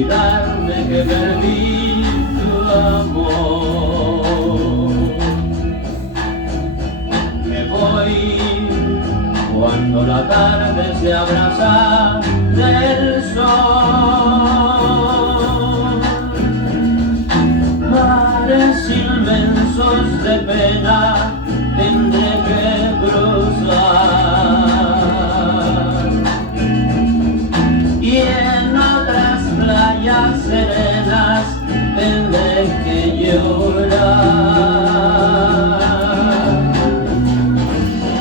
olvidarme que perdí tu amor. Me voy cuando la tarde se abraza del sol. Mares inmensos de pena tendré que cruzar, y en otras playas serenas tendré que llorar.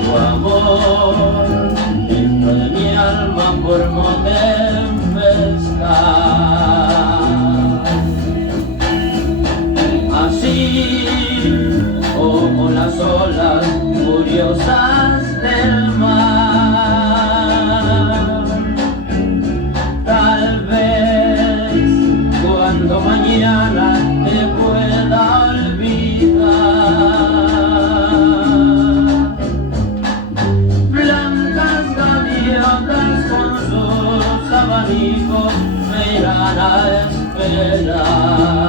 Tu amor dentro de mi alma formó tempestad, así como las olas furiosas del mar. Tal vez cuando mañana te pueda olvidar, blancas gaviotas con sus abanicos me irán a esperar.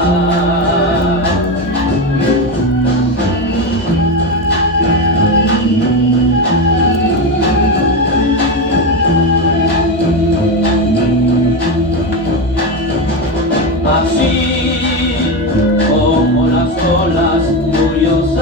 Así como las olas furiosas